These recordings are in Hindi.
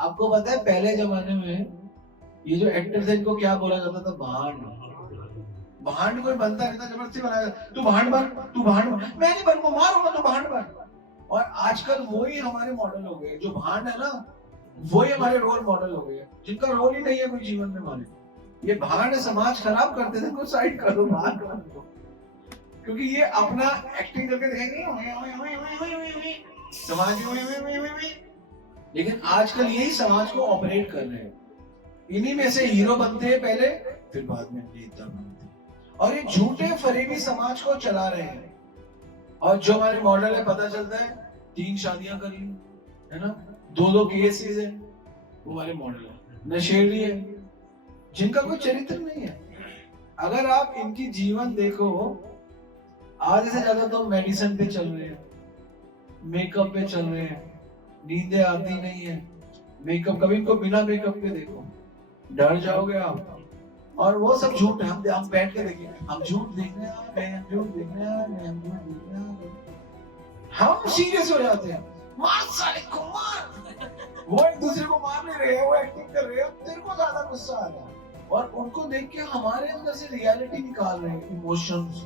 आपको पता है पहले जमाने में ये जो एक्टर थे इनको क्या बोला जाता था? भांड। भांड कोई बनता है, जबरदस्ती बनाया, तू भांड बन, तू भांड बन। मैं नहीं बनूंगा, मारूंगा, तू भांड बन। और आजकल वही हमारे मॉडल हो गए, जो भांड है ना वही हमारे रोल मॉडल हो गए, जिनका रोल ही नहीं है कोई जीवन में हमारे। ये भांड समाज खराब करते थे, कुछ साइड कर दो, बाहर कर दो, क्योंकि ये अपना एक्टिंग करके दिखाएंगे समाज में। लेकिन आजकल यही समाज को ऑपरेट कर रहे हैं। इन्हीं में से हीरो बनते हैं पहले, फिर बाद में नेता बनते हैं, और ये झूठे फरेबी समाज को चला रहे हैं। और जो हमारे मॉडल है, पता चलता है 3 शादियां कर ली है ना, 2 केसेस है, वो हमारे मॉडल है। नशेड़ी है, जिनका कोई चरित्र नहीं है। अगर आप इनकी जीवन देखो, आधे से ज्यादा तो मेडिसिन पे चल रहे हैं, मेकअप पे चल रहे हैं, नींदें आती नहीं है, मेकअप, कभी इनको बिना मेकअप के देखो डर जाओगे आप। और वो सब झूठ है, हम बैठ के देखिए, हम झूठ देखने आ गए, हम झूठ देखने आ गए, हम झूठ देखने आ गए, हम सीरियस हो जाते हैं, मार साले को मार। वो एक दूसरे को मार नहीं रहे हैं, वो एक्टिंग कर रहे हैं, तेरे को ज्यादा गुस्सा आ रहा है। और उनको देख के हमारे अंदर से रियलिटी निकाल रहे हैं, इमोशंस।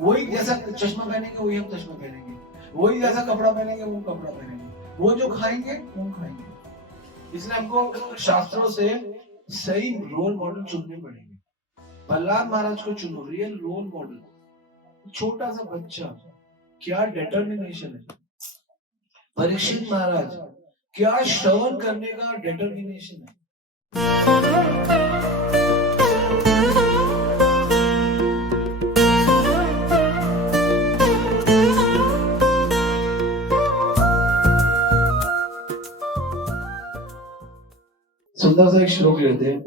वही जैसा चश्मा पहनेंगे वही हम चश्मा पहनेंगे, वही जैसा कपड़ा पहनेंगे वो कपड़ा पहनेंगे, वो जो खाएंगे वो खाएंगे। इसलिए हमको शास्त्रों से सही रोल मॉडल चुनने पड़ेंगे। प्रहलाद महाराज को चुनो, रियल रोल मॉडल। छोटा सा बच्चा, क्या डिटर्मिनेशन है। परीक्षित महाराज, क्या श्रवण करने का डिटर्मिनेशन है। सुंदर सा एक श्लोक लेते हैं।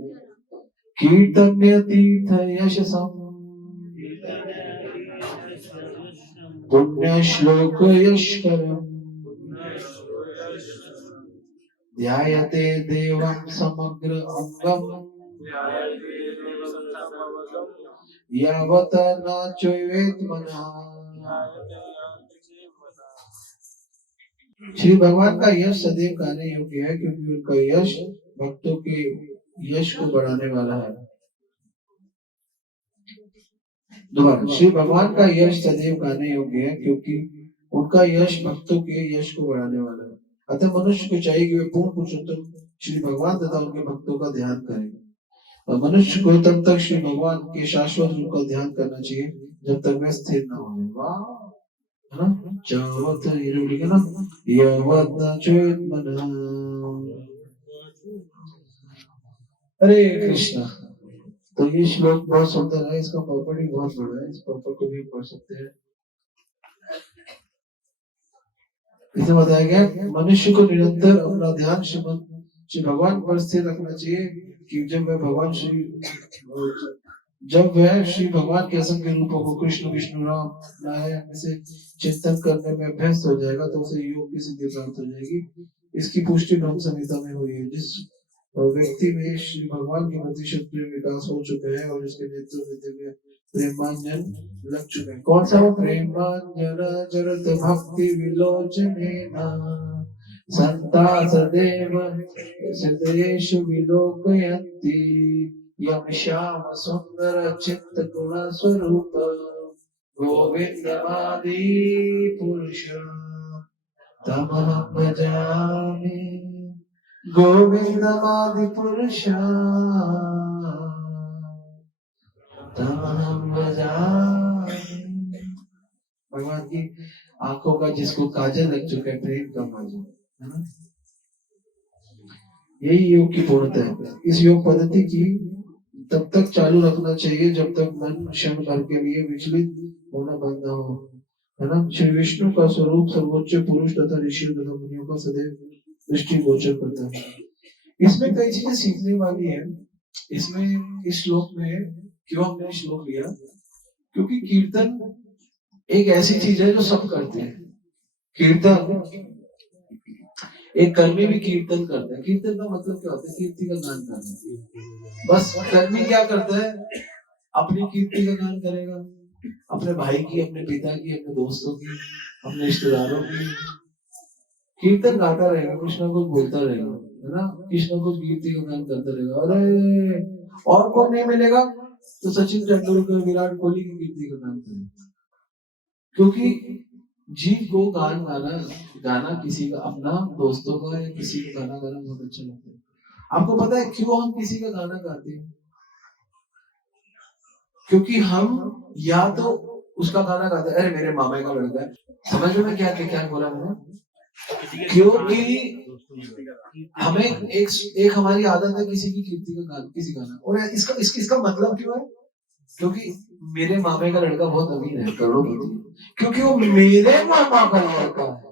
कीर्तन्य तीर्थ यशसम पुण्य श्लोक यशकरम ध्यायते देवं समग्र अंगम यावत न चोवेत मनः। श्री भगवान का यश सदैव गाने योग्य है, क्योंकि उनका यश भक्तों के यश को बढ़ाने वाला है। दोबारा, श्री भगवान का यश सदैव गाने योग्य है, क्योंकि उनका यश भक्तों के यश को बढ़ाने वाला है। अतः मनुष्य को चाहिए कि वे पूर्ण पुरुषोत्तम श्री भगवान तथा उनके भक्तों का ध्यान करें। और मनुष्य को तब तक श्री भगवान के शाश्वत रूप का ध्यान करना चाहिए जब तक वह स्थिर न हो जाए। वाह, है ना? चावत ये ना, यावत न चेत मनः। हरे कृष्णा। तो ये श्लोक बहुत सुंदर है, इसका पॉपर भी बहुत बड़ा है, इस पॉपर को भी पढ़ सकते हैं। इसे बताया गया मनुष्य को निरंतर अपना ध्यान श्री भगवान पर स्थिर रखना चाहिए, कि जब वह श्री भगवान के असंख्य रूपों को कृष्ण विष्णु राम नारायण से चिंतन करने में अभ्यस्त हो जाएगा, तो उसे योग की सिद्धि प्राप्त हो जाएगी। इसकी पुष्टि ब्रह्म संहिता में हुई है। जिस व्यक्ति में श्री भगवान के प्रति शक्ति विकास हो चुका है और इसके नेतृत्व में दिव्य प्रेमांजन लग चुका है। कौन सा वो? प्रेमांजन जरत भक्ति विलोचनेना संता सदैव सदेशु विलोकयन्ति यम श्याम सुंदर चित्त गुण स्वरूप गोविंदमादि पुरुष तमहं भजामि। गोविंदमादि पुरुष तमहं भजामि। भगवान की आंखों का जिसको काजल लग चुका है, प्रेम का काजल, है ना? यही योग की पूर्णता है। इस योग पद्धति की तब तक चालू रखना चाहिए जब तक मन क्षण भर के लिए विचलित होना बंद न हो, है ना? श्री विष्णु का स्वरूप सर्वोच्च पुरुष तथा ऋषि तथा मुनियों का सदैव दृष्टि गोचर करता है। इसमें कई चीजें सीखने वाली है। इसमें इस श्लोक में क्यों हमने श्लोक लिया? क्योंकि कीर्तन एक ऐसी चीज है जो सब करते हैं। कीर्तन, एक कर्मी भी कीर्तन करता है। कीर्तन का मतलब क्या होता है? कीर्ति का गान करना। बस कर्मी क्या करता है? अपनी कीर्ति का गान करेगा, अपने भाई की, अपने पिता की, अपने दोस्तों की, अपने रिश्तेदारों की। कीर्तन गाता रहेगा, कुछ ना कुछ बोलता रहेगा, है ना, कृष्ण को कीर्ति का गान करते रहेगा। अरे और कौन नहीं मिलेगा तो सचिन तेंदुलकर, विराट कोहली की कीर्ति का गान करेगा। क्योंकि जीव को गाना किसी का अपना दोस्तों का या किसी का गाना गाना बहुत अच्छा लगता है। आपको पता है क्यों हम किसी का गाना गाते हैं? क्योंकि हम या तो उसका गाना गाते हैं, अरे मेरे मामा का लड़का है, समझ में क्या क्या क्या बोला मैंने? क्योंकि हमें एक हमारी आदत है किसी की कीर्ति का गाना, किसी गाना, और इसका मतलब क्यों है? क्योंकि मेरे मामे का लड़का बहुत अमीर है, करोड़पति, क्योंकि वो मेरे मामा का लड़का है।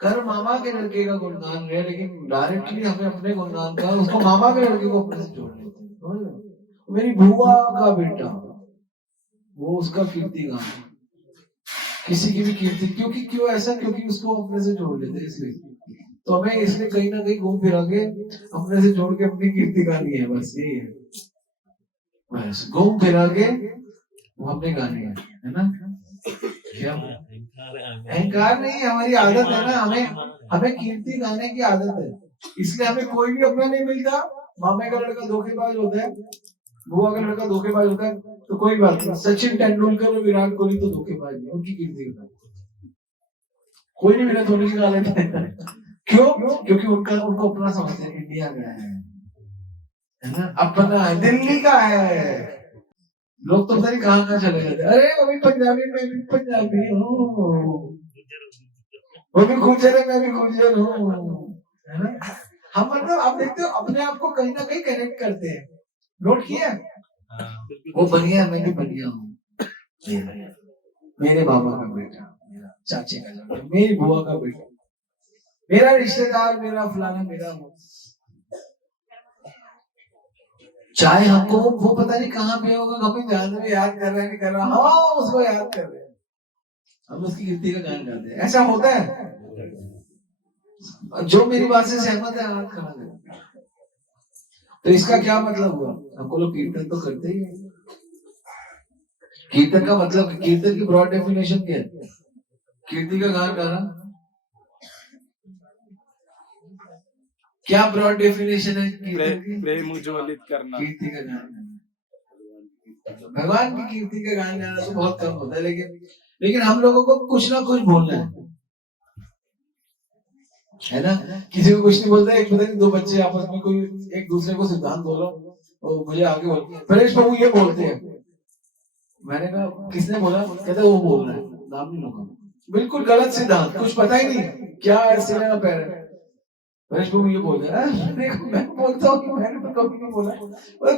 कर मामा के लड़के का गुणगान है, लेकिन डायरेक्टली हमें अपने गुणगान का उसको मामा के लड़के को अपने से जोड़ लेते हैं। मेरी बुआ का बेटा, वो उसका कीर्ति गान, किसी की भी कीर्ति, क्योंकि क्यों ऐसा? क्योंकि उसको अपने से जोड़ लेते हैं, इसलिए। तो हमें इसलिए कहीं ना कहीं घूम फिरा के अपने से जोड़ के अपनी कीर्ति गानी है, बस यही है। बस घूम फिरा के वो अपने गाने है ना। क्या अहंकार नहीं, हमारी आदत है ना, हमें कीर्ति गाने की आदत है, इसलिए हमें कोई भी अपना नहीं मिलता। मामे का लड़का धोखेबाज होता है, बुआ का लड़का धोखेबाज होता है, तो कोई बात नहीं। सचिन तेंदुलकर और विराट कोहली तो धोखेबाज नहीं, उनकी कीर्ति का कोई नहीं मिला, धोनी की गा लेते हैं। क्यों? क्योंकि उनको अपना समझते हैं, इंडिया का है ना, अपना है, दिल्ली का है। लोग तो पता नहीं कहाँ चले जाते, अरे वो भी पंजाबी, मैं भी पंजाबी हूँ, वो भी गुर्जर है, मैं भी गुर्जर हूँ, है ना। हम मतलब आप देखते हो अपने आप को कहीं ना कहीं कनेक्ट करते हैं, नोट किया? वो बनिया, मैं भी बनिया हूँ, मेरे बाबा का बेटा, मेरा चाचे का लड़का, मेरी बुआ का बेटा, मेरा रिश्तेदार, मेरा फलाना, मेरा वो। चाहे हमको वो पता नहीं कहाँ पे होगा, हमें ध्यान में याद कर रहा है नहीं कर रहा, हाँ उसको याद कर रहे हैं, हम उसकी कीर्ति का गान गाते हैं। ऐसा होता है? जो मेरी बात से सहमत है हाथ खड़ा करे। तो इसका क्या मतलब हुआ? हमको लोग कीर्तन तो करते ही है। कीर्तन का मतलब, कीर्तन की ब्रॉड डेफिनेशन क्या है? कीर्ति का गान गाना। क्या ब्रॉड डेफिनेशन है कीर्तन की? प्रेम उज्ज्वलित करना। कीर्ति का गान, भगवान की कीर्ति का गान गाना तो बहुत कम होता है, लेकिन हम लोगों को कुछ ना कुछ बोलना है ना। किसी को कुछ नहीं बोलता है, एक पता नहीं दो बच्चे आपस में कोई एक दूसरे को सिद्धांत बोलो, तो मुझे आगे बोल, परेश बाबू ये बोलते हैं। मैंने कहा किसने बोला? कहते वो बोल रहा है, नाम नहीं लूंगा। बिल्कुल गलत सिद्धांत, कुछ पता ही नहीं क्या ऐसे मेरा पैर है। परेश बाबू ये बोल रहे हैं, मैं बोलता हूँ कि मैंने तो कभी नहीं बोला,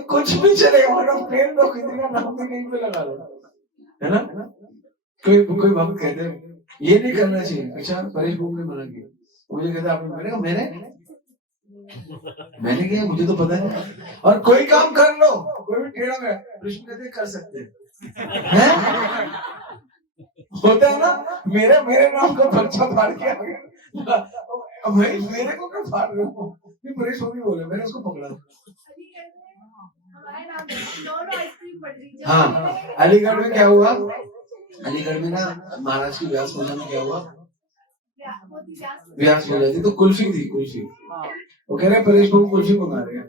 कुछ भी चलेगा, मतलब प्लेन दो, किसी का नाम भी कहीं पे लगा दो, है ना। कोई भक्त कहते हैं ये नहीं करना चाहिए, अच्छा परेश बाबू ने मना किया, मुझे कहते आपने, मैंने किया, मुझे तो पता है। और कोई काम कर लो, कोई भी टेढ़ा है, कृष्ण कहते कर सकते हैं, होता है ना। मेरे नाम का पर्चा फाड़ के आ गया, मेरे को क्या फाड़ रहे हो? परेश बाबू बोले, मैंने उसको पकड़ा। हाँ, अलीगढ़ में क्या हुआ? अलीगढ़ में ना महाराज की व्यास पूजा में क्या हुआ? व्यास पूजा थी, तो कुल्फी थी, कुल्फी। वो कह रहे परेश बाबू कुल्फी मंगा रहे हैं,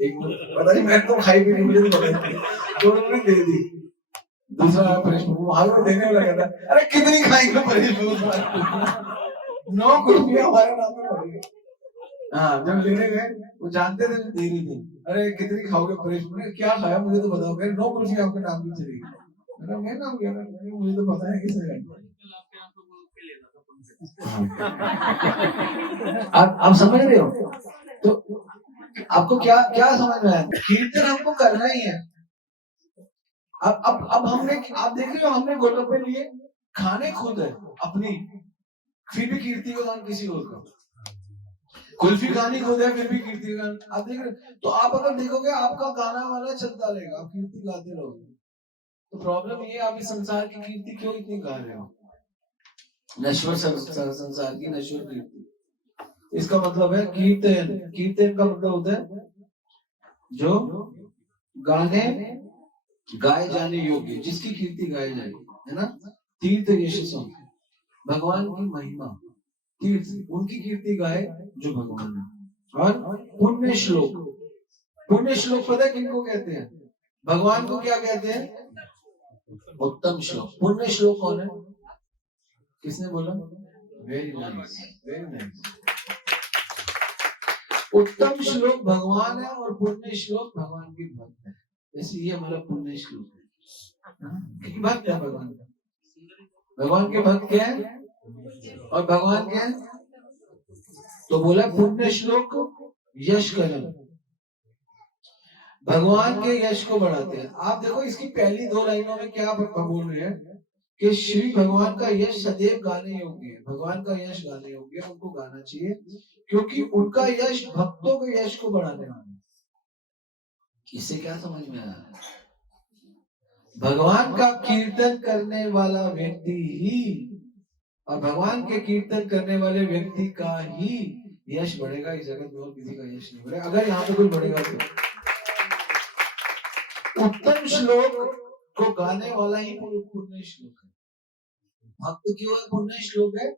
एक पता नहीं, मैंने तो खाई भी नहीं, मुझे तो पता नहीं, तो उन्होंने दे दी। दूसरा परेश बाबू हाथ में देने लगा था, अरे कितनी खाएंगे परेश बाबू, 9 कुल्फियां हमारे नाम में पड़ी। हाँ, जब लेने गए वो जानते थे दे रही थी, अरे कितनी खाओगे परेश बाबू ने, क्या खाया मुझे तो बताओ, 9 कुल्फियां आपके नाम की चली गई। मैं नाम कह रहा, मुझे तो पता है किसने। आप समझ रहे हो? तो आपको क्या क्या समझ में आया? कीर्तन हमको करना ही है। अब हमने, आप देख रहे हो, हमने गोलगप्पे लिए, खाने खुद है अपनी, फिर भी कीर्ति का गान किसी और का। कुल्फी खानी खुद है, फिर भी कीर्ति का गान आप देख रहे। तो आप अगर देखोगे आपका गाना वाला चलता रहेगा, आप कीर्ति गाते रहोगे। तो प्रॉब्लम ये, आप इस संसार की कीर्ति क्यों इतनी गा रहे हो? नश्वर संसार की नश्वर कीर्ति। इसका मतलब है कीर्तन। कीर्तन का मतलब होता है जो गाने गाए जाने योग्य, जिसकी कीर्ति गाई जाए, है ना। तीर्थ यश, भगवान की महिमा, कीर्ति, उनकी कीर्ति गाए जो भगवान है। और पुण्य श्लोक, पुण्य श्लोक पता है किनको कहते हैं? भगवान को क्या कहते हैं? उत्तम श्लोक। पुण्य श्लोक कौन है? किसने बोला? Very nice, very nice. उत्तम श्लोक भगवान है और पुण्य श्लोक भगवान के भक्त है। जैसे ये हमारा पुण्य श्लोक है, भक्त है भगवान का। भगवान के भक्त क्या है और भगवान क्या है? तो बोला पुण्य श्लोक यश करण, भगवान के यश को बढ़ाते हैं। आप देखो इसकी पहली दो लाइनों में क्या बोल रहे हैं कि श्री भगवान का यश सदैव गाने योग्य है। भगवान का यश गाने योग्य है, उनको गाना चाहिए क्योंकि उनका यश भक्तों के यश को बढ़ाने वाला है। इससे क्या समझ में आया? भगवान का कीर्तन करने वाला व्यक्ति ही और भगवान के कीर्तन करने वाले व्यक्ति का ही यश बढ़ेगा। इस जगत में और किसी का यश नहीं बढ़ेगा। अगर यहाँ पे कोई बढ़ेगा तो उत्तम श्लोक को गाने वाला ही पुण्य श्लोक है। भक्त क्यों है? पुण्य श्लोक है।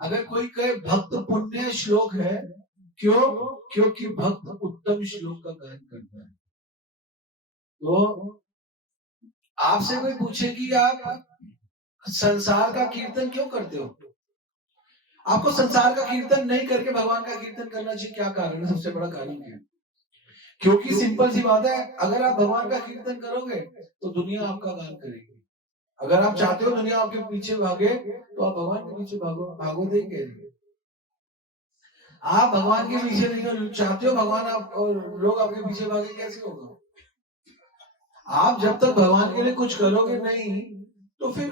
अगर कोई कहे भक्त पुण्य श्लोक है, क्यों? क्योंकि भक्त उत्तम श्लोक का गान करता है। तो आपसे कोई पूछे कि आप संसार का कीर्तन क्यों करते हो? आपको संसार का कीर्तन नहीं करके भगवान का कीर्तन करना चाहिए। क्या कारण है? सबसे बड़ा कारण क्या है? क्योंकि सिंपल सी बात है, अगर आप भगवान का कीर्तन करोगे तो दुनिया आपका गान करेगी। अगर आप चाहते हो दुनिया आपके पीछे भागे तो आप भगवान के पीछे भागो देंगे। आप भगवान के पीछे नहीं चाहते हो, भगवान आप और लोग आपके पीछे भागे, कैसे होगा? आप जब तक भगवान के लिए कुछ करोगे नहीं तो फिर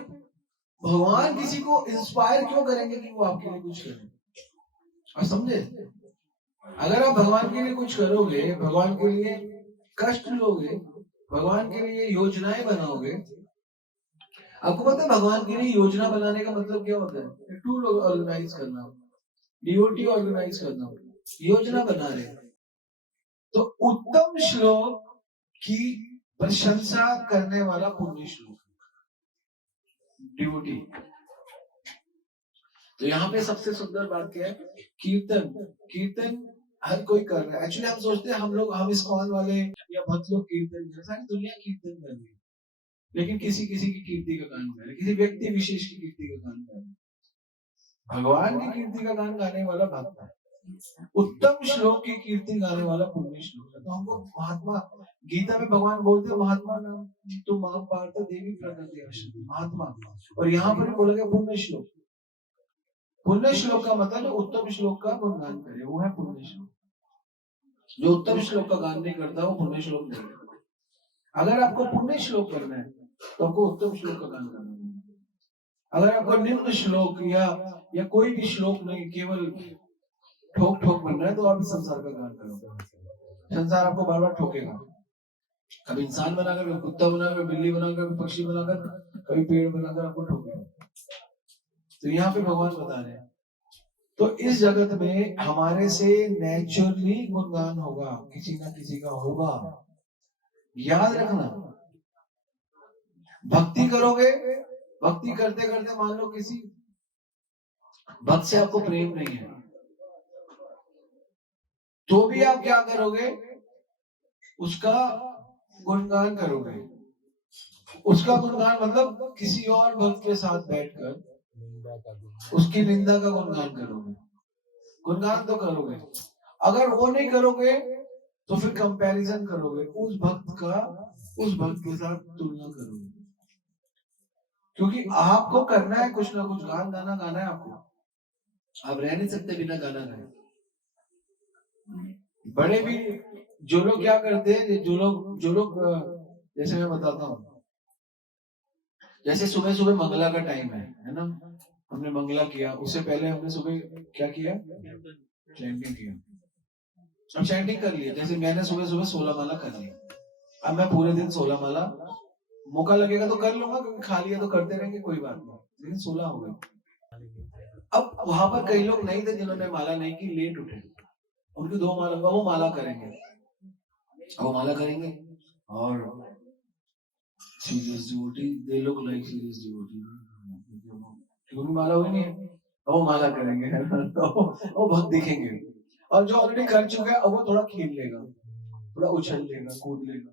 भगवान किसी को इंस्पायर क्यों करेंगे कि वो आपके लिए कुछ करें? और समझे, अगर आप भगवान के लिए कुछ करोगे, भगवान के लिए कष्ट लोगे, भगवान के लिए योजनाएं बनाओगे। आपको पता है भगवान के लिए योजना बनाने का मतलब क्या होता है? टूर ऑर्गेनाइज करना, डीओटी ऑर्गेनाइज करना, योजना बना रहे। तो उत्तम श्लोक की प्रशंसा करने वाला पुण्य श्लोक डिवोटी। तो यहाँ पे सबसे सुंदर बात क्या है? कीर्तन, कीर्तन हर कोई कर रहा है। एक्चुअली हम सोचते हैं हम इस्कॉन वाले या भक्त लोग कीर्तन कर, सारी दुनिया कीर्तन कर रही है, लेकिन किसी किसी की कीर्ति का गान कर रहे, किसी व्यक्ति विशेष की कीर्ति का गान कर रहे। भगवान की कीर्ति का गान गाने वाला भक्त है, उत्तम श्लोक की कीर्ति गाने वाला पुण्य श्लोक है। तो हमको महात्मा, गीता में भगवान बोलते हैं महात्मा नाम तो महापार्थ देवी प्रकृति महात्मा, और यहाँ पर बोला गया पुण्य श्लोक। पुण्य श्लोक का मतलब उत्तम श्लोक का गुणगान करे, वो है पुण्य श्लोक। जो उत्तम श्लोक का गान नहीं करता वो पुण्य श्लोक नहीं करता। अगर आपको पुण्य श्लोक करना है तो आपको उत्तम श्लोक का गान करना है। अगर आपको निम्न श्लोक या कोई भी श्लोक नहीं, केवल ठोक ठोक बन रहा है, तो आप इस संसार का गान करो। संसार आपको बार बार ठोकेगा, कभी इंसान बनाकर, कभी कुत्ता बनाकर, बिल्ली बनाकर, कभी पक्षी बनाकर, कभी पेड़ बनाकर आपको ठोकेगा। तो यहाँ पे भगवान बता रहे हैं, तो इस जगत में हमारे से नेचुरली गुणगान होगा, किसी ना किसी का होगा। याद रखना, भक्ति करोगे, भक्ति करते करते मान लो किसी भक्त से आपको प्रेम नहीं है, तो भी आप क्या करोगे? उसका गुणगान करोगे। उसका गुणगान मतलब किसी और भक्त के साथ बैठकर उसकी निंदा का गुणगान करोगे। गुणगान तो करोगे, अगर वो नहीं करोगे तो फिर कंपैरिजन करोगे, उस भक्त का उस भक्त के साथ तुलना करोगे। क्योंकि आपको करना है कुछ ना कुछ, गाना गाना है आपको, आप रह नहीं सकते बिना गाना गाए। बड़े भी जो लोग क्या करते हैं, जो लोग जैसे मैं बताता हूँ, जैसे सुबह सुबह मंगला का टाइम है ना, हमने मंगला किया, उससे पहले हमने सुबह क्या किया? चैंटिंग किया। अब चैंटिंग कर लिया, जैसे मैंने सुबह सुबह 16 माला कर ली, अब मैं पूरे दिन 16 माला, मौका लगेगा तो कर लूंगा, क्योंकि खा लिया तो करते रहेंगे, कोई बात नहीं, लेकिन 16 हो गए। अब वहां पर कई लोग नहीं थे जिन्होंने माला नहीं की, लेट उठे, उनकी 2 माला, वो माला करेंगे, वो माला करेंगे और serious devotee, they look like serious devotee, क्योंकि माला हुई नहीं है, वो माला करेंगे वो भक्त दिखेंगे, और जो ऑलरेडी कर चुके हैं अब वो थोड़ा खेल लेगा, थोड़ा उछल लेगा, कूद लेगा,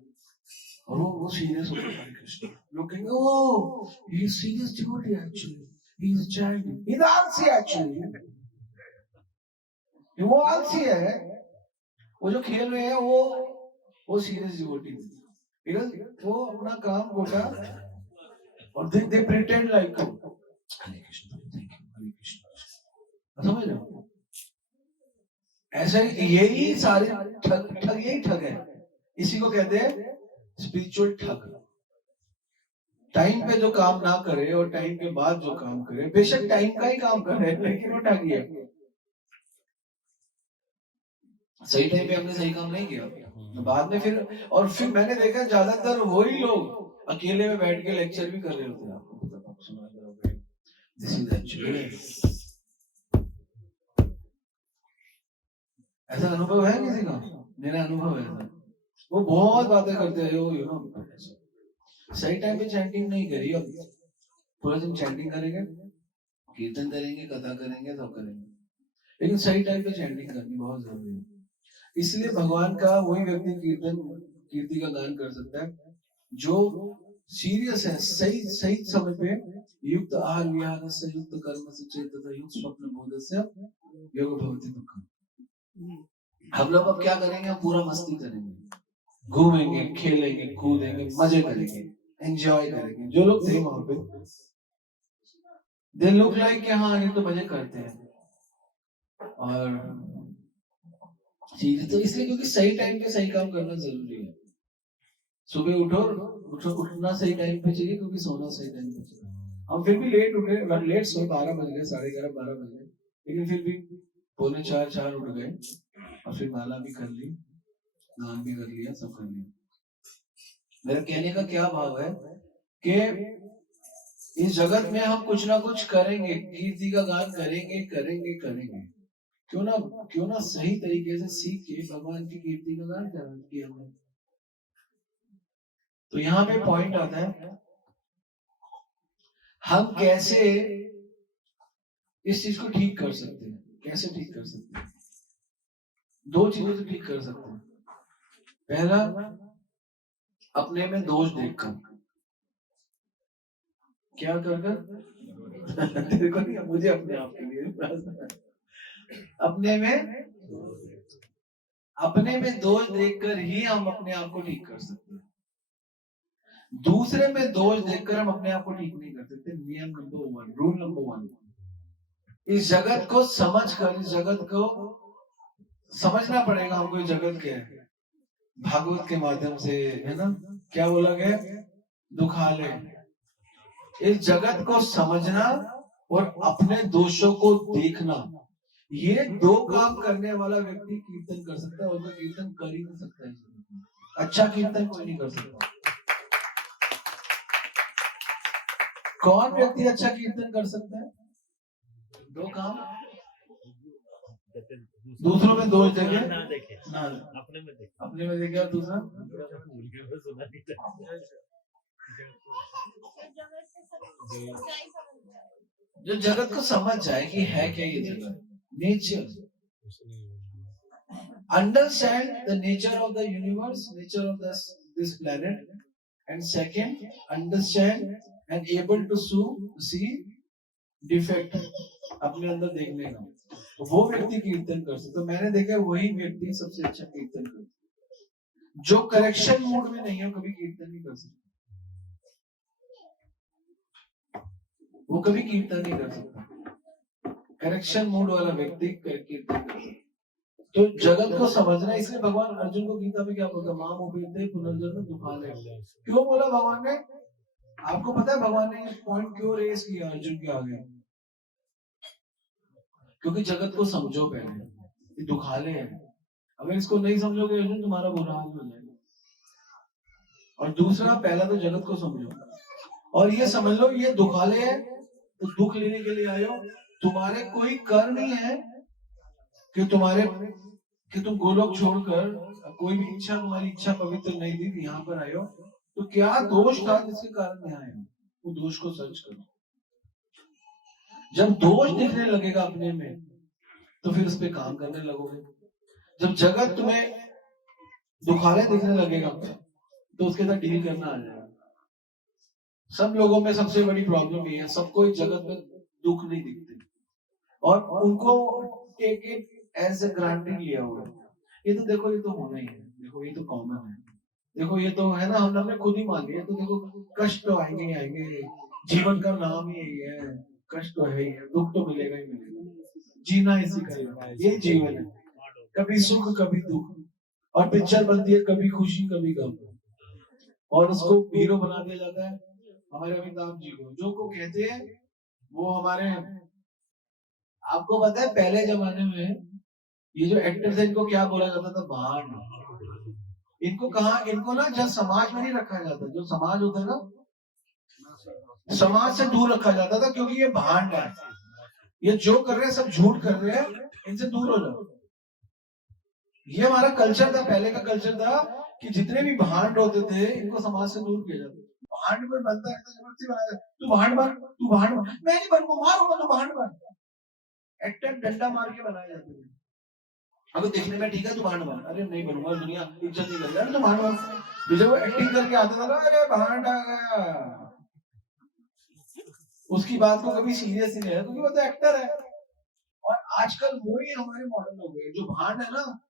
और वो सीरियस हो जाएगा। हरे कृष्ण, लोग कहेंगे oh he is serious devotee actually, he is child, he is आलसी एक्चुअली, वो आलसी है, वो जो खेल रहे हैं वो सीरियस डिवोटी है, बिकॉज वो अपना काम गोटा, और they pretend like Hare Krishna thank you Hare Krishna, समझ रहे हो? ऐसे यही सारे ठग यही ठग है, इसी को कहते हैं स्पिरिचुअल ठग। टाइम पे जो काम ना करे और टाइम के बाद जो काम करे, बेशक टाइम का ही काम करे लेकिन वो ठगी है। सही टाइम पे हमने सही काम नहीं किया, बाद में फिर मैंने देखा ज्यादातर वही लोग अकेले में बैठ के लेक्चर भी कर रहे होते हैं। आपको सुना दिस इज एक्चुअली, ऐसा अनुभव है किसी का? मेरा अनुभव है, वो बहुत बातें करते हैं, यू नो सही टाइम पे चैंटिंग नहीं करी, अब पूरा दिन चैंटिंग करेंगे, कीर्तन करेंगे, कथा करेंगे, सब करेंगे, लेकिन सही टाइम पे चैंटिंग करनी बहुत जरूरी है। इसलिए भगवान का वही व्यक्ति कीर्ति का गान कर सकता है जो सीरियस है, सही सही समय पे युक्त आहार विहार से, युक्त कर्म से, चेतता युक्त स्वप्न बोध से योग भवति दुःखम्। हम लोग अब क्या करेंगे? हम पूरा मस्ती करेंगे, घूमेंगे, खेलेंगे, कूदेंगे, मजे करेंगे, एंजॉय करेंगे। जो लोग थे वहां पे दे लुक लाइक कि हाँ ये तो मजे करते हैं, और चीजें तो इसलिए क्योंकि सही टाइम पे सही काम करना जरूरी है। सुबह उठना सही टाइम पे चाहिए, क्योंकि सोना सही टाइम पे चाहिए। हम फिर भी लेट उठे, लेट सो, 12 बज गए, 11:30 12 बज गए, लेकिन फिर भी 3:45 उठ गए, और फिर माला भी कर ली, स्नान भी कर लिया, सब कर लिया। मेरा कहने का क्या भाव है कि इस जगत में हम कुछ ना कुछ करेंगे, कीर्ति का गान करेंगे करेंगे करेंगे, क्यों ना सही तरीके से सीख के भगवान की कीर्ति का गान किया हमने। तो यहाँ पे पॉइंट आता है, हम कैसे इस चीज को ठीक कर सकते हैं। कैसे ठीक कर सकते हैं? 2 चीजों से ठीक कर सकते हैं। पहला, अपने में दोष देखकर, क्या कर देखो नहीं, मुझे अपने आप के लिए अपने में दोष देखकर ही हम अपने आप को ठीक कर सकते हैं। दूसरे में दोष देखकर हम अपने आप को ठीक नहीं कर सकते। नियम नंबर 1, रूल नंबर 1, इस जगत को समझकर, इस जगत को समझना पड़ेगा हमको। इस जगत के भागवत के माध्यम से, है ना, क्या बोला गया? दुखाले। इस जगत को समझना और अपने दोषों को देखना, ये 2 काम करने वाला व्यक्ति कीर्तन कर सकता है, और कोई कीर्तन कर ही नहीं सकता है। अच्छा कीर्तन कोई नहीं कर सकता। कौन व्यक्ति अच्छा कीर्तन कर सकता है? 2 काम, दूसरों में दोष देखे ना, अपने में देखे, और दूसरा जो जगत को समझ जाए कि है क्या ये जगत, nature, understand the nature of the universe, nature of this planet, and second, understand and able to see defect अपने अंदर देखने का, तो वो व्यक्ति कीर्तन कर सकता। तो मैंने देखा वही व्यक्ति सबसे अच्छा कीर्तन करता। जो करेक्शन मूड में नहीं हो, कभी कीर्तन नहीं कर सकता, वो कभी कीर्तन नहीं कर सकता। करेक्शन मूड वाला व्यक्ति कीर्तन कर सकता। तो जगत को समझना, इसलिए भगवान अर्जुन को गीता में क्या बोलता? माम उपीते पुनर्जन्म दुखाले। क्यों बोला भगवान ने? आपको पता है भगवान ने इस पॉइंट क्यों रेस किया अर्जुन के आगे? क्योंकि जगत को समझो पहले, ये दुखाले हैं, अगर इसको नहीं समझोगे अर्जुन, तुम्हारा बुरा हाल हो जाएगा। और दूसरा, पहला तो जगत को समझो, और ये समझ लो ये दुखाले है, तो दुख लेने के लिए आयो। तुम्हारे कोई कर नहीं है कि तुम गोलोक छोड़कर, कोई भी इच्छा, तुम्हारी इच्छा पवित्र नहीं थी, यहाँ पर आयो, तो क्या दोष था जिसके कारण यहाँ आए? वो दोष को सर्च करो। जब दोष दिखने लगेगा अपने में तो फिर उस पर काम करने लगोगे। जब जगत तुम्हें दुखाने दिखने लगेगा तो उसके साथ डील करना आ जाएगा। सब लोगों में सबसे बड़ी प्रॉब्लम ये है, सबको इस जगत में दुख नहीं दिखते और उनको एक एक एज ए ग्रांटेड लिया हुआ है। ये तो देखो, ये तो होना ही है, देखो ये तो कॉमन है, देखो ये तो है ना, हमने खुद ही मान लिया। तो देखो कष्ट तो आएंगे ही आएंगे, जीवन का नाम ही यही है, कष्ट तो है ही है, दुख तो मिलेगा ही मिलेगा, जीना इसी का, ये जीवन है, कभी सुख कभी दुख। और पिक्चर बनती है कभी खुशी कभी गम, और उसको हीरो बना दिया जाता है हमारे अमिताभ जी को, जो को कहते हैं वो हमारे, आपको पता है पहले जमाने में ये जो एक्टर थे इनको क्या बोला जाता था, भांड। इनको कहा, इनको ना जब समाज में नहीं रखा जाता, जो समाज होता है ना, समाज से दूर रखा जाता था, क्योंकि ये भांड है, ये जो कर रहे हैं सब झूठ कर रहे हैं, इनसे दूर हो जाओ। ये हमारा कल्चर था, पहले का कल्चर था कि जितने भी भांड होते थे इनको समाज से दूर किया जाता। भांड कोई बनता है तो जबरदस्ती बनाया, तू भांड बन, तू भांड बन, मैं नहीं बनूंगा, मारूंगा तो भांड बन, एक्टर डंडा मार के बनाए जाते थे। अगर देखने में ठीक है तू भांड बन, अरे नहीं बनूंगा, दुनिया इज्जत नहीं कर रहा, तो भांड बन। जब वो एक्टिंग करके आता था ना, अरे भांड आ गया, उसकी बात को कभी सीरियस नहीं है, क्योंकि वो तो एक्टर है। और आजकल वही हमारे मॉडल हो गए, जो भांड है ना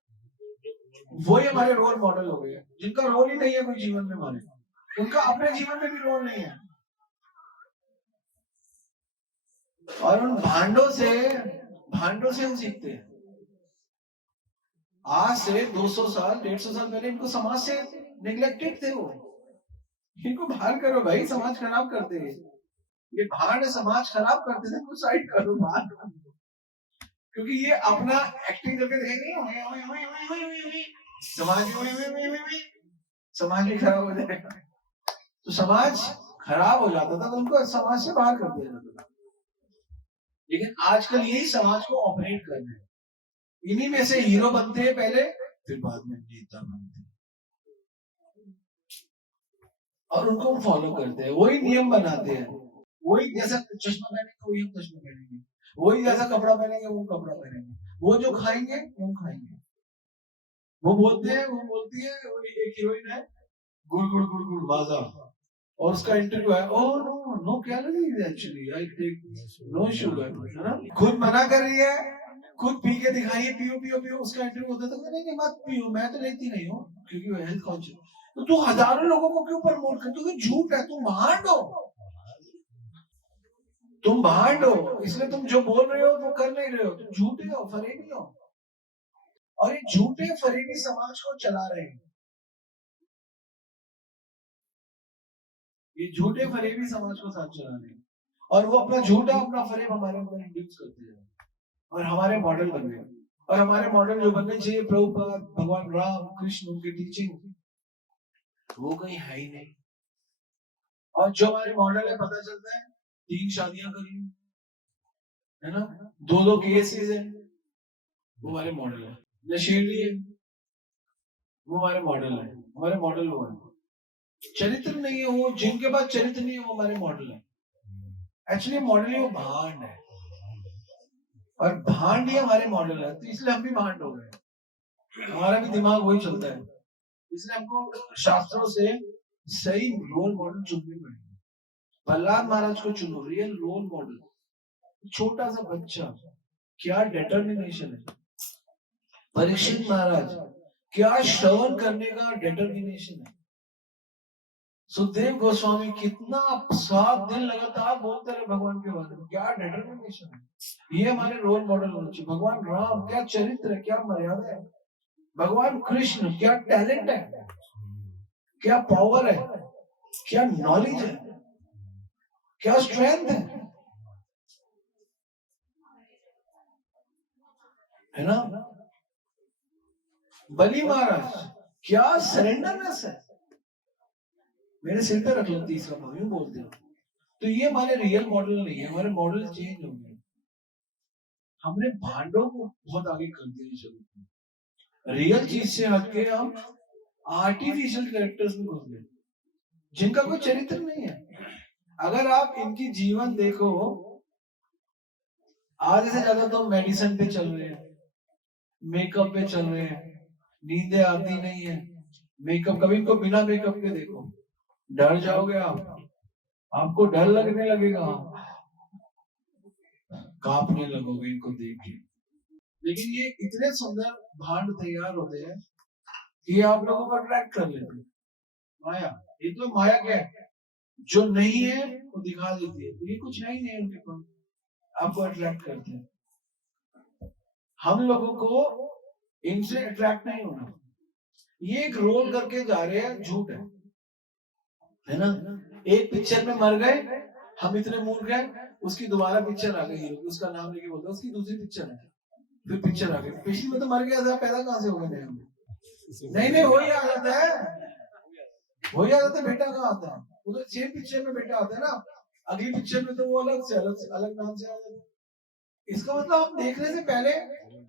वही हमारे रोल मॉडल हो गए, जिनका रोल ही नहीं है कोई जीवन में हमारे, उनका अपने जीवन में भी रोल नहीं है। और उन भांडों से हम सीखते हैं। आज से 200 साल 150 साल पहले इनको समाज से निग्लेक्टेड थे वो, इनको बाहर करो भाई, समाज खराब करते हैं ये, भांड समाज खराब करते थे, कुछ साइड करो बाहर, क्योंकि ये अपना एक्टिंग करके देखेंगे समाज भी खराब हो जाएगा। तो समाज खराब हो जाता था तो उनको समाज से बाहर कर दिया जाता था। लेकिन आजकल यही समाज को ऑपरेट कर रहे हैं, इन्हीं में से हीरो बनते हैं पहले, फिर बाद में नेता बनते हैं, और उनको हम फॉलो करते हैं, वही नियम बनाते हैं, वही जैसा चश्मा पहनेंगे वही हम चश्मा पहनेंगे, वही जैसा कपड़ा पहनेंगे वो कपड़ा पहनेंगे, वो जो खाएंगे वो खाएंगे। वो बोलते हैं, वो बोलती है, वो एक हीरोइन है गुड़ गुड़ गुड़ गुड़ बाजा, और उसका इंटरव्यू है, oh no no calories actually, I take no sugar, है ना, खुद मना कर रही है, खुद पी के दिखाइए, पियो पियो पियो, उसका इंटरव्यू होता था, नहीं नहीं मत पियो, मैं तो लेती नहीं हूँ, क्योंकि वो हेल्थ कॉन्शियस। तो तू हजारों लोगों को क्यों प्रमोट कर, क्योंकि झूठ है, तुम भांड हो, तुम भांड हो, इसलिए तुम जो बोल रहे हो वो कर नहीं रहे हो, तुम झूठे हो, फरेबी हो, और ये झूठे फरेबी समाज को चला रहे हैं, ये झूठे फरेबी समाज को साथ चला रहे हैं, और वो अपना झूठा अपना फरेब हमारे ऊपर इंड्यूस करते हैं, और हमारे मॉडल बन गए। और हमारे मॉडल जो बनने चाहिए प्रभुपाद, भगवान राम कृष्ण, उनकी टीचिंग वो कहीं है ही नहीं। और जो हमारे मॉडल है पता चलता है 3 शादियां करी है ना, 2 केसेस है, वो हमारे मॉडल है, नशेड़ी है वो हमारे मॉडल है, हमारे मॉडल वो है। चरित्र नहीं है, वो जिनके पास चरित्र नहीं है वो हमारे मॉडल है। एक्चुअली मॉडल ही वो भांड है, और भांड ही हमारे मॉडल है, तो इसलिए हम भी भांड हो गए, हमारा भी दिमाग वही चलता है, इसलिए हमको शास्त्रों से सही रोल मॉडल चुनने पड़ेंगे। प्रहलाद महाराज को चुनो, रियल रोल मॉडल, छोटा सा बच्चा, क्या डिटर्मिनेशन है। परीक्षित महाराज, क्या श्रवण करने का डिटर्मिनेशन है। सुखदेव गोस्वामी, कितना 7 दिन लगातार बोलते रहे भगवान के बारे में, क्या डिटर्मिनेशन है। ये हमारे रोल मॉडल होने चाहिए। भगवान राम, क्या चरित्र है, क्या मर्यादा है। भगवान कृष्ण, क्या टैलेंट है, क्या पावर है, क्या नॉलेज है, क्या स्ट्रेंथ है ना। बलि महाराज, क्या सरेंडरनेस है, मेरे सिर पे रख लो तीसरा भाव, यूं बोलते हो। तो ये हमारे रियल मॉडल नहीं है, हमारे मॉडल चेंज हो गए, हमने भांडों को बहुत आगे कर दिया शुरू, रियल चीज से हटके हम आर्टिफिशियल कैरेक्टर्स में घुस गए, जिनका कोई चरित्र नहीं है। अगर आप इनकी जीवन देखो आधे से ज्यादा तो मेडिसिन पे चल रहे हैं, मेकअप पे चल रहे हैं, नींदें आती नहीं है। मेकअप, कभी इनको बिना मेकअप के देखो, डर जाओगे आप, आपको डर लगने लगेगा, कांपने लगोगे इनको देख के। लेकिन ये इतने सुंदर भांड तैयार होते हैं कि आप लोगों को अट्रैक्ट कर लेते हैं। माया, ये तो माया क्या है, जो नहीं है वो दिखा देती है, ये कुछ नहीं है उनके पास, आपको अट्रैक्ट करते हैं। हम लोगों को इनसे अट्रैक्ट नहीं होना। ये एक रोल करके जा रहे हैं, झूठ है ना। एक पिक्चर में मर गए, हम इतने मूर्ख हैं, उसकी दोबारा पिक्चर आ गई हीरो की, उसका नाम लेके बोलते उसकी दूसरी पिक्चर है, फिर पिक्चर आ गई, पिछली में तो मर गया था, पैदा कहां से हो गए हम? नहीं वही आ जाता है, वही आ जाता है, बेटा कहाँ आता है, वो तो सेम पिक्चर में बेटा आता है ना, अगली पिक्चर में तो वो अलग नाम से आ जाता है। इसका मतलब हम देखने से पहले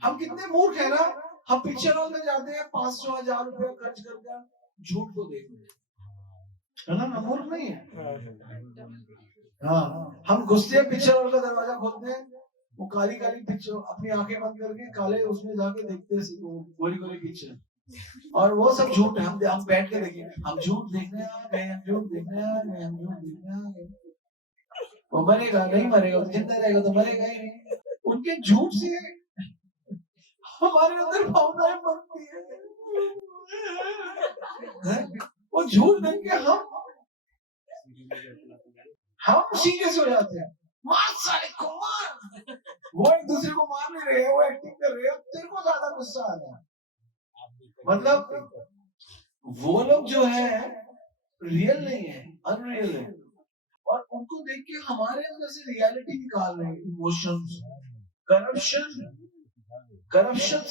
हम कितने मूर्ख है ना, हम पिक्चर हॉल में जाते हैं 500,000 रुपया खर्च करके झूठ को देखने, है ना, मूर्ख नहीं है। हाँ, हम घुसते हैं पिक्चर हॉल का दरवाजा खोलते हैं, वो काली काली पिक्चर, अपनी आंखें बंद करके काले उसमें जाके देखते हैं गोरी गोरी पिक्चर, और वो सब झूठ है। हम बैठ के देखेंगे, हम झूठ देखने आ गए, हम झूठ देखने आ गए, हम झूठ देखने आ गए। वो मरेगा नहीं, मरेगा तो जिंदा रहेगा, तो मरेगा ही नहीं। उनके झूठ से हमारे अंदर भावनाएं बनती है। वो झूठ देख के हम सीरियस हो जाते हैं, मार साले को मार, वो एक दूसरे को मार नहीं रहे हैं, वो एक्टिंग कर रहे हैं, तेरे को ज्यादा गुस्सा आ रहा है। मतलब वो लोग जो है रियल नहीं है, अनरियल है, और उनको देख के हमारे अंदर से रियलिटी निकाल रहे हैं, इमोशंस, करप्शन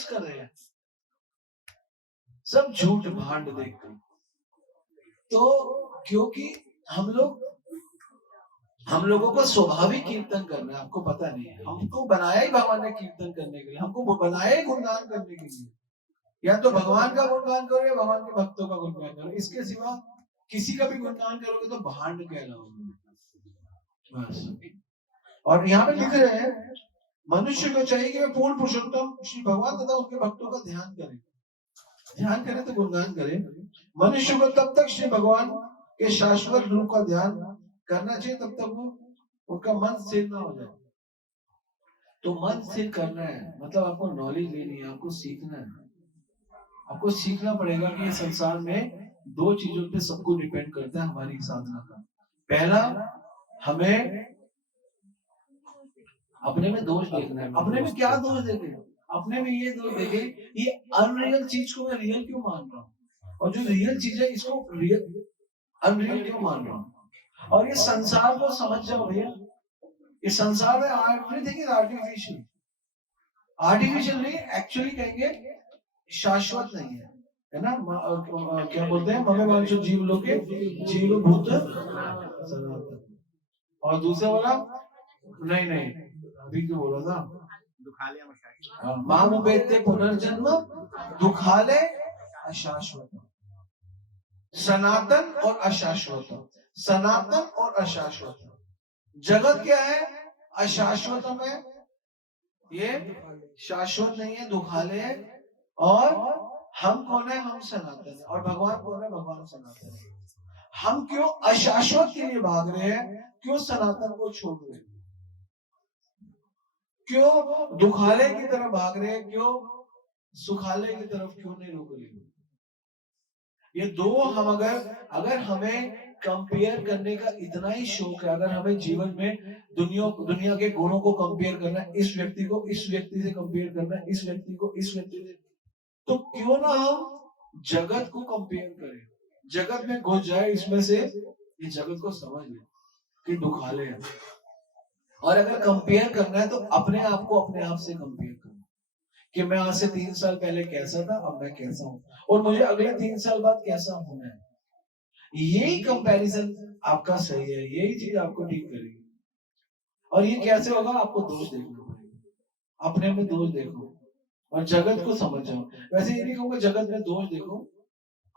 कर रहे हैं, सब झूठ भांड देखकर। तो क्योंकि हम लोगों को स्वाभाविक कीर्तन करना है, आपको पता नहीं है, हमको बनाया ही भगवान ने कीर्तन करने के लिए, हमको बनाया ही गुणगान करने के लिए। या तो भगवान का गुणगान करो या भगवान के भक्तों का गुणगान करो, इसके सिवा किसी का भी गुणगान करोगे तो भांड कहलाओगे बस। और यहाँ पे लिख रहे हैं, मनुष्य को चाहिए कि वह पूर्ण पुरुषोत्तम श्री भगवान तथा उनके भक्तों का ध्यान करें तो गुणगान करें। मनुष्य को तब तक श्री भगवान के शाश्वत रूप का ध्यान करना चाहिए तब तक वो उनका मन स्थिर ना हो जाए। तो मन स्थिर करना है मतलब आपको नॉलेज लेनी है, आपको सीखना है, आपको सीखना पड़ेगा कि इस संसार में दो चीजों पे सबको डिपेंड करता है हमारी साधना का। पहला, हमें अपने में दोष देखना है। अपने में क्या दोष देखे? अपने में ये दोष देखे, ये अनरियल चीज को मैं रियल क्यों मान रहा हूँ, और जो रियल चीज है इसको रियल अनरियल क्यों मान रहा हूँ। और ये संसार को समझ जाओ भैया, इस संसार में एवरीथिंग इज आर्टिफिशियल। आर्टिफिशियल नहीं, एक्चुअली कहेंगे शाश्वत नहीं है ना। क्या बोलते हैं, ममे वांशो जीव लोके जीव भूत सनातन। और दूसरा बोला नहीं अभी क्यों बोला था, माम उपेत्य पुनर्जन्म दुखाले अशाश्वत। सनातन और अशाश्वत, सनातन और अशाश्वत। जगत क्या है? अशाश्वतम है, ये शाश्वत नहीं है, दुखाले है। और हम कौन है? हम सनातन है। और भगवान कौन है? भगवान सनातन है। हम क्यों अशाश्वत के लिए भाग रहे हैं? क्यों सनातन को छोड़ रहे हैं? क्यों दुखाले की तरफ भाग रहे हैं? क्यों सुखाले की तरफ क्यों नहीं रुक रहे? ये दो हम अगर हमें कंपेयर करने का इतना ही शौक है, अगर हमें जीवन में दुनिया के गुणों को कंपेयर करना है, इस व्यक्ति को इस व्यक्ति से कंपेयर करना है, इस व्यक्ति को इस व्यक्ति से, तो क्यों ना हम जगत को कंपेयर करें, जगत में घुस जाए, इसमें से ये जगत को समझ ले कि दुखाले हैं। और अगर कंपेयर करना है तो अपने आप को अपने आप से कंपेयर करना कि मैं आज से 3 साल पहले कैसा था, अब मैं कैसा हूं, और मुझे अगले 3 साल बाद कैसा होना है। यही कंपैरिजन आपका सही है, यही चीज आपको ठीक करेगी। और ये कैसे होगा? आपको दोष देखना पड़ेगा, अपने में दोष देखो और जगत को समझ जाओ। वैसे ये नहीं कहूंगा जगत में दोष देखो,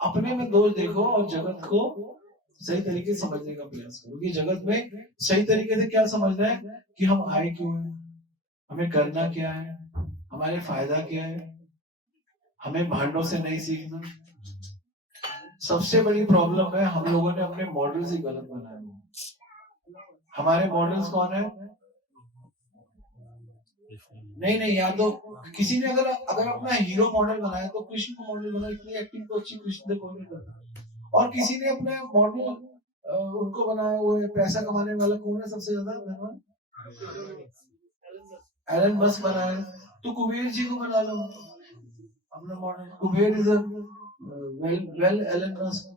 अपने में दोष देखो और जगत को सही तरीके से समझने का प्रयास करो। कि जगत में सही तरीके से क्या समझना है कि हम आए क्यों हैं, हमें करना क्या है, हमारे फायदा क्या है, हमें भांडों से नहीं सीखना। सबसे बड़ी प्रॉब्लम है हम लोगों ने अपने मॉडल्स ही गलत बनाए हैं। हमारे मॉडल्स कौन है? नहीं, या तो किसी ने अगर अगर अपना हीरो मॉडल बनाया तो कृष्ण को मॉडल बनाया, इतनी एक्टिंग तो अच्छी कृष्ण से कोई नहीं करता। और किसी ने अपना मॉडल उनको बनाया, वो पैसा कमाने वाला कौन है सबसे ज्यादा धनवान? एलन मस्क बनाया, तो कुबेर जी को बना लो अपना model. Kuber is well Elon Musk,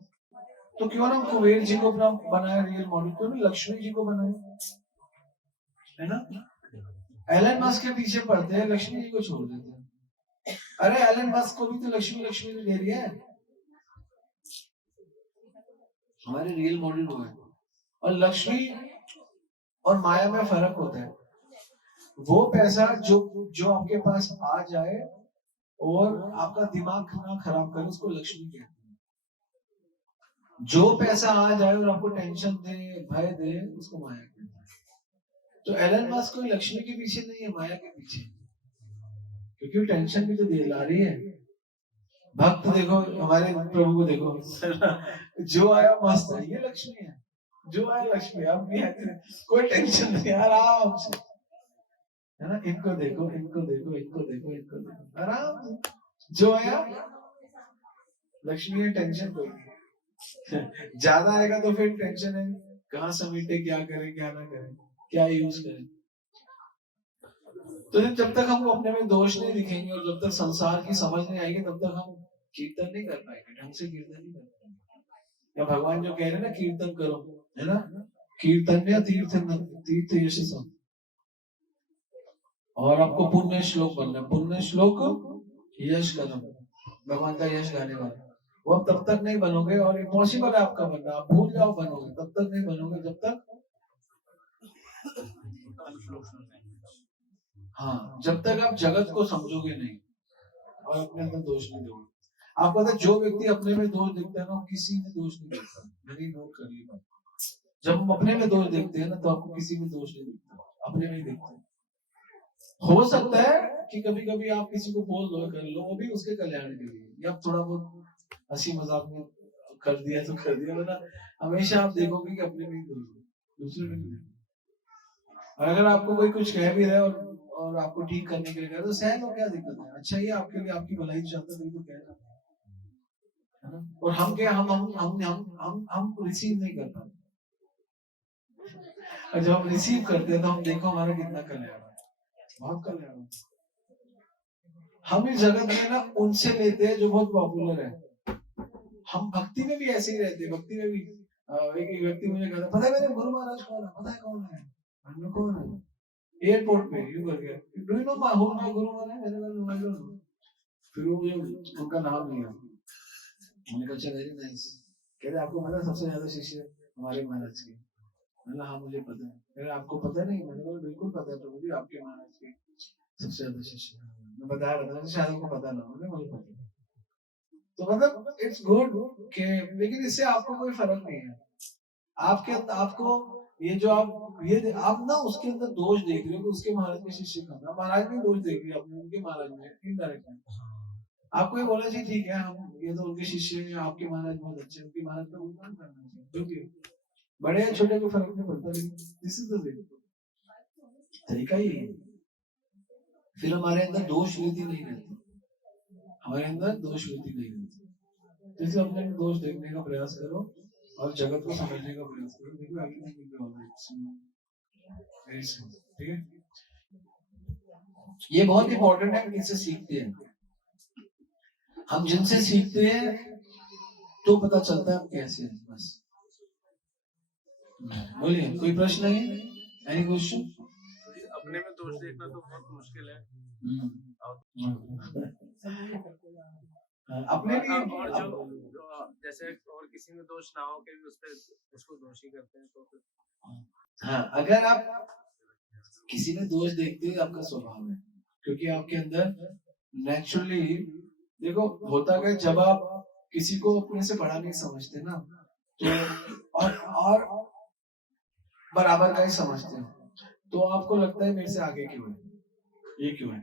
तो क्यों ना कुबेर जी को अपना बनाया रियल मॉडल, क्यों ना लक्ष्मी जी को बनाया, है ना? एलन मस्क के पीछे पड़ते हैं, लक्ष्मी जी को छोड़ देते हैं। अरे एलन मस्क को भी तो लक्ष्मी लक्ष्मी ने दे रही है, हमारे रियल मॉडल वो है। और लक्ष्मी और माया में फर्क होता है। वो पैसा जो जो आपके पास आ जाए और आपका दिमाग ना खराब करे, उसको लक्ष्मी कहते हैं। जो पैसा आ जाए और आपको टेंशन दे, भय दे, उसको माया कहते हैं। तो एलन मस्क कोई लक्ष्मी के पीछे नहीं है, माया के पीछे, क्योंकि टेंशन भी तो दे ला रही है। भक्त देखो, हमारे प्रभु को देखो, जो आया मस्त है, ये लक्ष्मी है। जो आया लक्ष्मी, अब भी है, कोई टेंशन नहीं, आराम से, है ना? इनको देखो, इनको देखो, इनको देखो, इनको देखो, आराम से। जो आया लक्ष्मी है, टेंशन कोई नहीं। ज्यादा आएगा तो फिर टेंशन है, कहाँ समेटे, क्या करें क्या ना करें, क्या यूज करें। तो जब तक हमको अपने में दोष नहीं दिखेंगे और जब तक संसार की समझ नहीं आएगी, तब तक हम कीर्तन नहीं कर पाएंगे, ढंग से कीर्तन नहीं कर पाएंगे। या भगवान जो कह रहे हैं ना, कीर्तन करो, है ना? कीर्तन या तीर्थ तीर्थ यश सब। और आपको पुण्य श्लोक बनना है, पुण्य श्लोक यश कदम, भगवान का यश गाने वाला। वो आप तब तक नहीं बनोगे, और इम्पॉसिबल है आपका बनना, आप भूल जाओ बनोगे, तब तक नहीं बनोगे जब तक, हाँ, जब तक आप जगत को समझोगे नहीं और अपने अंदर दोष नहीं दोगे। आपको पता है, जो व्यक्ति अपने में दोष देखता है ना, किसी में दोष नहीं देखता। मैंने नोट कर लिया, जब हम अपने में दोष देखते हैं ना, तो आपको किसी में दोष नहीं दिखता, अपने में ही देखते हैं। हो सकता है कि कभी कभी आप किसी को बोल दो, कर लो, वो भी उसके कल्याण के लिए, या थोड़ा बहुत हंसी मजाक में कर दिया तो कर दिया, वरना हमेशा आप देखोगे कि अपने में ही दोष है, दूसरे में नहीं। और अगर आपको कोई कुछ कह भी रहा है और आपको ठीक करने के लिए कह रहा है, तो सहन लो, क्या दिक्कत है? अच्छा, ये आपके लिए आपकी भलाई चाहता है, तो कह रहा है ना? और हम क्या, हम रिसीव नहीं कर पाते, और जब हम रिसीव करते हैं तो हम देखो हमारा कितना कल्याण है, बहुत कल्याण है। हम इस जगत में ना उनसे लेते हैं जो बहुत पॉपुलर है। हम भक्ति में भी ऐसे ही रहते हैं, भक्ति में भी एक व्यक्ति मुझे कहता, पता है मेरे गुरु महाराज कौन है? पता है कौन है? हमने कौन है? एयरपोर्ट पे यूं कर गया, do you know my Guru Maharaj? मैंने कहा फिर वो मुझे उनका नाम लिया, मैंने कहा अच्छा, वेरी नाइस। कह रहे आपको पता है सबसे ज्यादा शिष्य हमारे महाराज के? मैंने हाँ मुझे पता है। कह रहे आपको पता नहीं? मैंने कहा बिल्कुल पता है प्रभु जी, आपके महाराज के सबसे ज्यादा शिष्य मैं बता रहा था, शायद आपको पता ना हो, मुझे पता। तो मतलब इट्स गुड के, लेकिन इससे आपको कोई फर्क नहीं है। आपके आपको ये जो आप ना उसके अंदर दोष देख रहे हो, उसके महाराज के शिष्य का महाराज में दोष देख रहे हो अपने, उनके महाराज में इनडायरेक्ट। आपको ये बोला चाहिए ठीक है, हम ये तो उनके शिष्य हैं, आपके महाराज बहुत अच्छे, उनके महाराज का उल्लेख करना चाहिए, क्योंकि बड़े या छोटे को फर्क नहीं पड़ता, लेकिन दिस इज द तरीका ही है। फिर हमारे अंदर दोष रीति नहीं रहती, हमारे अंदर दोष रीति नहीं रहती। जैसे अपने दोष देखने का प्रयास करो और जगत को समझने का प्रयास करो, देखो ठीक है। ये बहुत इंपॉर्टेंट है, किससे सीखते हैं हम, जिनसे सीखते हैं तो पता चलता है हम कैसे हैं। बस बोलिए, कोई प्रश्न है? Any question? अपने में दोष देखना तो बहुत मुश्किल है। अपने लिए और जो जैसे और किसी में दोष ना हो के भी उस पर उसको दोषी करते हैं, तो फिर हाँ, अगर आप किसी में दोष देखते हैं, आपका स्वभाव है, क्योंकि आपके अंदर नेचुरली, देखो होता है जब आप किसी को अपने से बड़ा नहीं समझते ना, तो और बराबर का ही समझते हो, तो आपको लगता है मेरे से आगे क्यों है, ये क्यों है?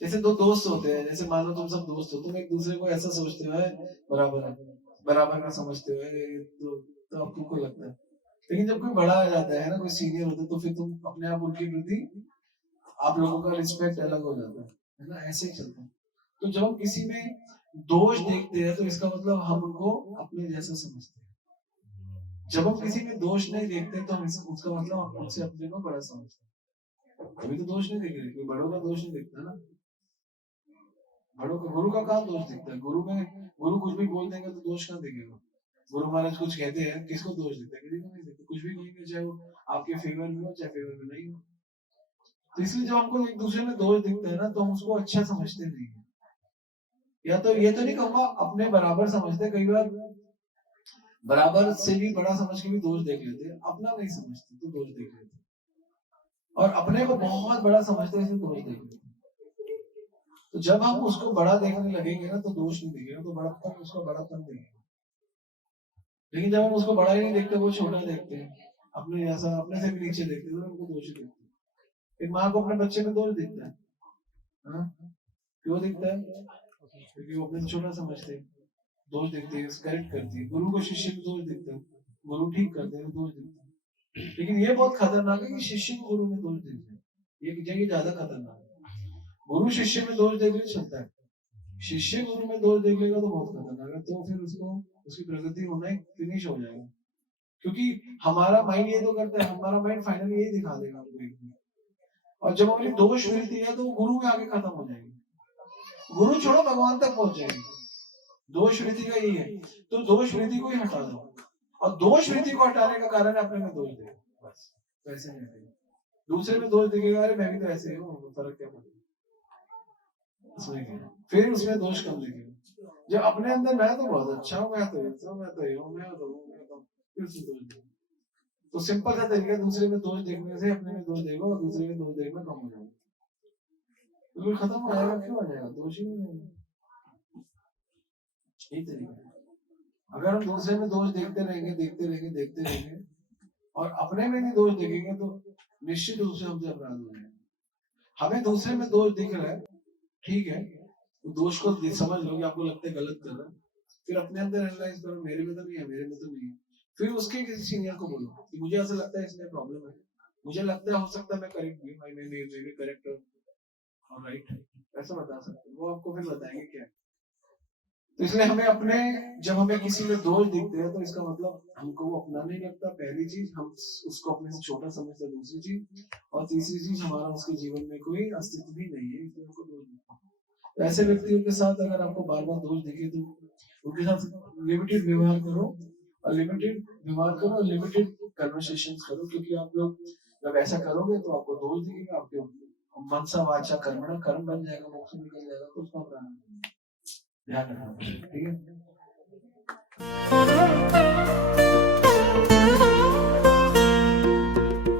जैसे दो दोस्त होते हैं, जैसे मानो तुम सब दोस्त हो, तुम एक दूसरे को ऐसा सोचते हो बराबर है, बराबर का समझते हो, तो आपको को लगता है। लेकिन जब कोई बड़ा आ जाता है ना, कोई सीनियर होता है, तो फिर तुम अपने आप उनके प्रति आप लोगों का रिस्पेक्ट अलग हो जाता है ना, ऐसे ही चलता है। तो जब हम किसी में दोष देखते हैं तो इसका मतलब हम उनको अपने जैसा समझते हैं। जब हम किसी में दोष नहीं देखते तो हम उसका मतलब हम उनसे अपने को बड़ा समझते हैं। अभी तो दोष नहीं देख रहे, कोई बड़ों का दोष नहीं देखता ना। बड़ों का, गुरु का कहाँ दोष दिखता है? गुरु कुछ भी बोल देंगे तो दोष कहाँ दिखेगा? गुरु महाराज कुछ कहते हैं, किसको दोष देते हैं? किसी को नहीं देते। कुछ भी कहेंगे, चाहे वो आपके फेवर में हो चाहे फेवर में नहीं हो। तो इसलिए जब हमको एक दूसरे में दोष दिखता है ना, तो हम उसको अच्छा समझते नहीं है। या तो ये तो नहीं कहूंगा अपने बराबर समझते, कई बार बराबर से भी बड़ा समझ के भी दोष देख लेते हैं, अपना नहीं समझते तो दोष देख लेते हैं, और अपने को बहुत बड़ा समझते हैं दोष देख लेते हैं। तो जब हम उसको बड़ा देखने लगेंगे ना, तो दोष नहीं दिखेगा, तो बड़ापन उसका बड़ापन दिखेगा। लेकिन जब हम उसको बड़ा ही नहीं देखते, वो छोटा देखते हैं, अपने जैसा, अपने से भी नीचे देखते हैं, तो उनको दोष ही देखते हैं। एक माँ को अपने बच्चे में दोष दिखता है, क्यों दिखता है? क्योंकि वो अपने से छोटा समझते हैं, दोष दिखते हैं, करेक्ट करती है। गुरु को शिष्य में दोष दिखता है, गुरु ठीक करते हैं, दोष दिखता है। लेकिन ये बहुत खतरनाक है कि शिष्य को गुरु में दोष दिखता है, ये ज्यादा खतरनाक है। गुरु शिष्य में दोष देखने चलता है, शिष्य गुरु में दोष देख लेगा तो बहुत खतरनाक है। तो फिर उसको उसकी प्रगति होना ही फिनिश हो जाएगा, क्योंकि हमारा माइंड ये तो करता है, हमारा माइंड फाइनली यही दिखा देगा आपको एक दिन। और जब हमारी दोष वृत्ति है तो वो गुरु में आगे खत्म हो जाएगी, गुरु छोड़ो भगवान तक पहुंच जाएगी। दोष वृत्ति का यही है, तो दोष वृत्ति को ही हटा दो, और दोष वृत्ति को हटाने का कारण है अपने में दोष दे, बस वैसे नहीं देगा। दूसरे में दोष दिखेगा, अरे मैं भी तो ऐसे ही हूँ, फर्क क्या पड़ेगा उसमें क्या? फिर उसमें दोष कम दिखेगा। जब अपने अंदर मैं तो बहुत अच्छा हूँ, मैं तो ऐसा, मैं तो ये हूँ, मैं तो हूँ, मैं तो, फिर उसमें दोष देगा। तो सिंपल सा तरीका, दूसरे में दोष देखने से अपने में दोष देखो, और दूसरे में दोष देखना कम हो जाएगा, बिल्कुल खत्म हो जाएगा। क्यों हो जाएगा? दोष ही नहीं रहेगा। यही तरीका है। अगर हम दूसरे में दोष देखते रहेंगे, देखते रहेंगे, देखते रहेंगे, और अपने में नहीं दोष देखेंगे, तो निश्चित रूप से हमसे अपराध हो जाएगा। हमें दूसरे में दोष दिख रहा है, ठीक है, तो दोष को समझ लो कि आपको लगता है गलत कर रहा है, फिर अपने अंदर एनालाइज करो, मेरे में तो नहीं है, मेरे में तो नहीं है। फिर उसके किसी सीनियर को बोलो कि मुझे ऐसा लगता है इसमें प्रॉब्लम है, मुझे लगता है हो सकता है मैं करेक्ट भी, मैं भी करेक्ट और राइट, ऐसा बता सकते हैं, वो आपको फिर बताएंगे क्या है। तो इसलिए हमें अपने, जब हमें किसी में दोष दिखते हैं तो इसका मतलब हमको वो अपना नहीं लगता, पहली चीज, हम उसको अपने से छोटा समझते हैं, दूसरी चीज, और तीसरी चीज, हमारा उसके जीवन में कोई अस्तित्व भी नहीं है, इसलिए हमको दोष दिखता है। तो ऐसे व्यक्तियों के साथ अगर आपको बार बार दोष दिखे तो उनके साथ लिमिटेड व्यवहार करो, और लिमिटेड कन्वर्सेशन करो, क्योंकि आप लोग जब ऐसा करोगे तो आपको दोष दिखेगा, आपके मनसा वाचा कर्मणा, कर्म बन जाएगा, मोक्ष निकल जाएगा, तो उसका ध्यान रखना, ठीक है।